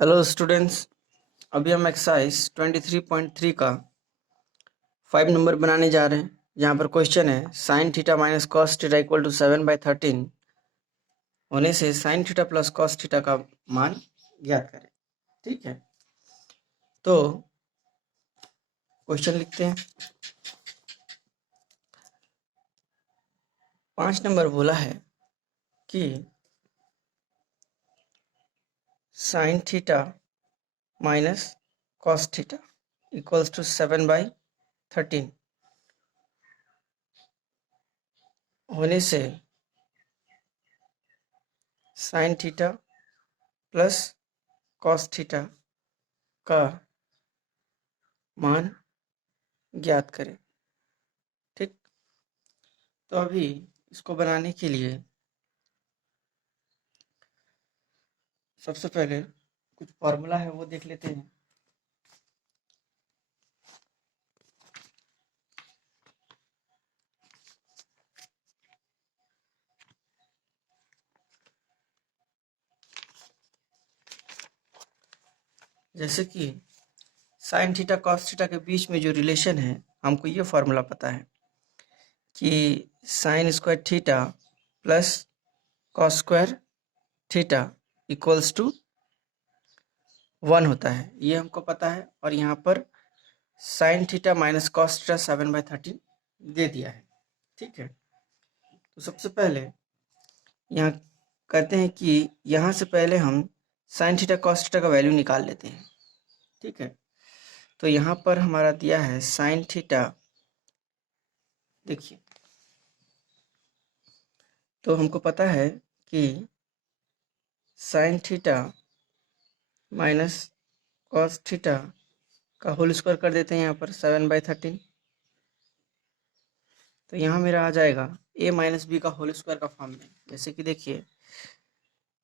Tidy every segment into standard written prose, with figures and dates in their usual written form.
Hello students, अभी हम exercise 23.3 का 5 नंबर बनाने जा रहे हैं। यहाँ पर क्वेश्चन है sine theta minus cos theta equal to 7/13 होने से sine theta plus cos theta का मान ज्ञात करें। ठीक है, तो क्वेश्चन लिखते हैं। 5 नंबर बोला है कि sine theta minus cos theta equals to 7/13 होने से sine theta plus cos theta का मान ज्ञात करें। ठीक, तो अभी इसको बनाने के लिए सबसे पहले कुछ फॉर्मूला है वो देख लेते हैं। जैसे कि साइन थीटा कॉस थीटा के बीच में जो रिलेशन है, हमको ये फॉर्मूला पता है कि sine square theta plus cos square theta equals to 1 होता है, ये हमको पता है। और यहाँ पर sign theta minus cos theta 7/13 दे दिया है। ठीक है, तो सबसे पहले यहाँ कहते हैं कि यहाँ से पहले हम साइन थीटा कॉस थीटा का वैल्यू निकाल लेते हैं। ठीक है, तो यहाँ पर हमारा दिया है साइन थीटा, देखिए, तो हमको पता है कि sine theta minus cos theta का होल स्क्वायर कर देते हैं यहाँ पर 7/13। तो यहाँ मेरा आ जाएगा a माइनस बी का होल स्क्वायर का फॉर्म में। जैसे कि देखिए,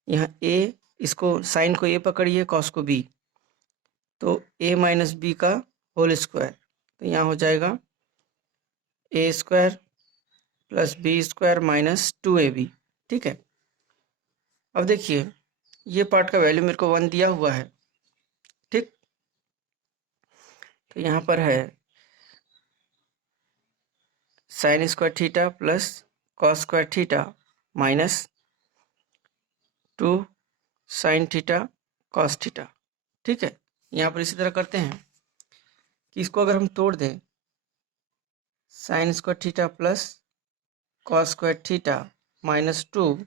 यहाँ a, इसको साइन को a पकड़िए, कॉस को b, तो a माइनस बी का होल स्क्वायर, तो यहाँ हो जाएगा a square plus b square minus 2ab। ठीक है, अब देखिए ये पार्ट का वैल्यू मेरे को 1 दिया हुआ है। ठीक, तो यहाँ पर है sine square theta plus cos square theta minus 2 sine theta cos theta. ठीक है, यहाँ पर इसी तरह करते हैं कि इसको अगर हम तोड़ दें, sine square theta plus cos square theta minus 2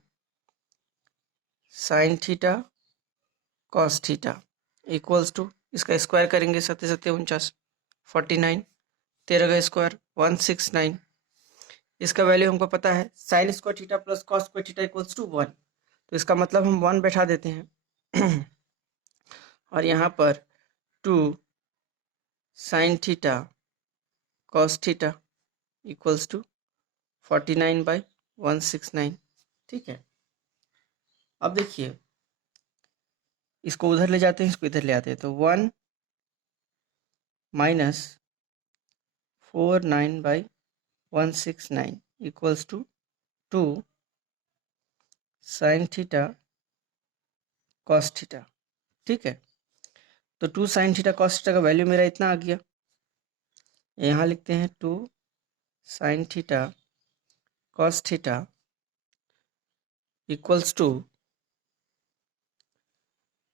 sine theta cos theta equals to, इसका स्क्वायर करेंगे 7 7 49, 49, 13 का स्क्वायर 169। इसका वैल्यू हमको पता है sine square theta plus cos square theta equals to 1, तो इसका मतलब हम 1 बैठा देते हैं। और यहाँ पर 2 sine theta cos theta equals to 49/169। ठीक है, अब देखिए इसको उधर ले जाते हैं, इसको इधर ले आते हैं, तो 1 minus 49/169 equals to 2 sine theta cos theta. ठीक है, तो 2 साइन थीटा कॉस थीटा का वैल्यू मेरा इतना आ गया। यहाँ लिखते हैं 2 sine theta cos theta equals to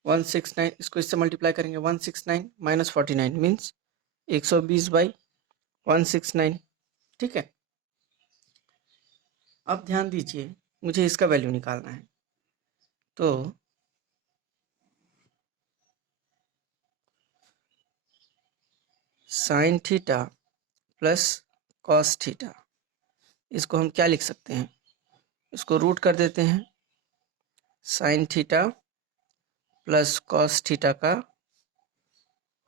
169, इसको इससे मल्टीप्लाई करेंगे, 169 माइनस 49 मीन्स 120/169। ठीक है, अब ध्यान दीजिए, मुझे इसका वैल्यू निकालना है। तो sign theta plus cos theta, इसको हम क्या लिख सकते हैं, इसको रूट कर देते हैं, sign theta plus cos theta का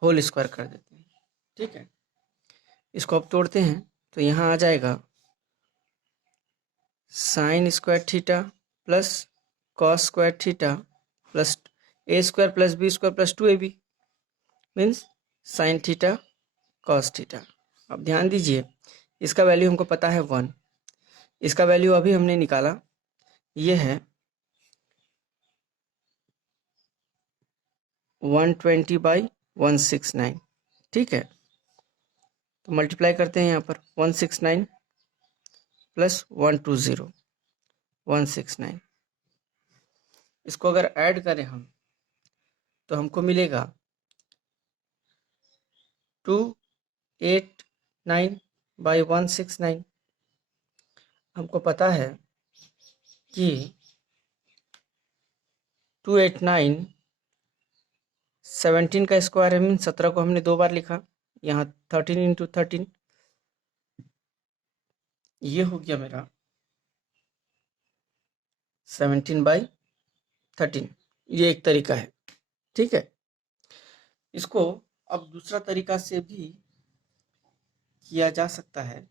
होल स्क्वायर कर देते हैं। ठीक है, इसको अब तोड़ते हैं, तो यहाँ आ जाएगा sign square theta plus cos square theta plus a square plus b square plus 2ab means sign theta cos theta. अब ध्यान दीजिए, इसका वैल्यू हमको पता है 1, इसका वैल्यू अभी हमने निकाला, ये है 120/169, ठीक है। तो मल्टीप्लाई करते हैं यहाँ पर 169 प्लस 120 169। इसको अगर ऐड करें हम तो हमको मिलेगा 289/169। हमको पता है कि 289 17 का स्क्वायर है, मीन 17 को हमने 2 बार लिखा, यहाँ 13 × 13, ये हो गया मेरा 17/13। ये एक तरीका है, ठीक है। इसको अब दूसरा तरीका से भी किया जा सकता है।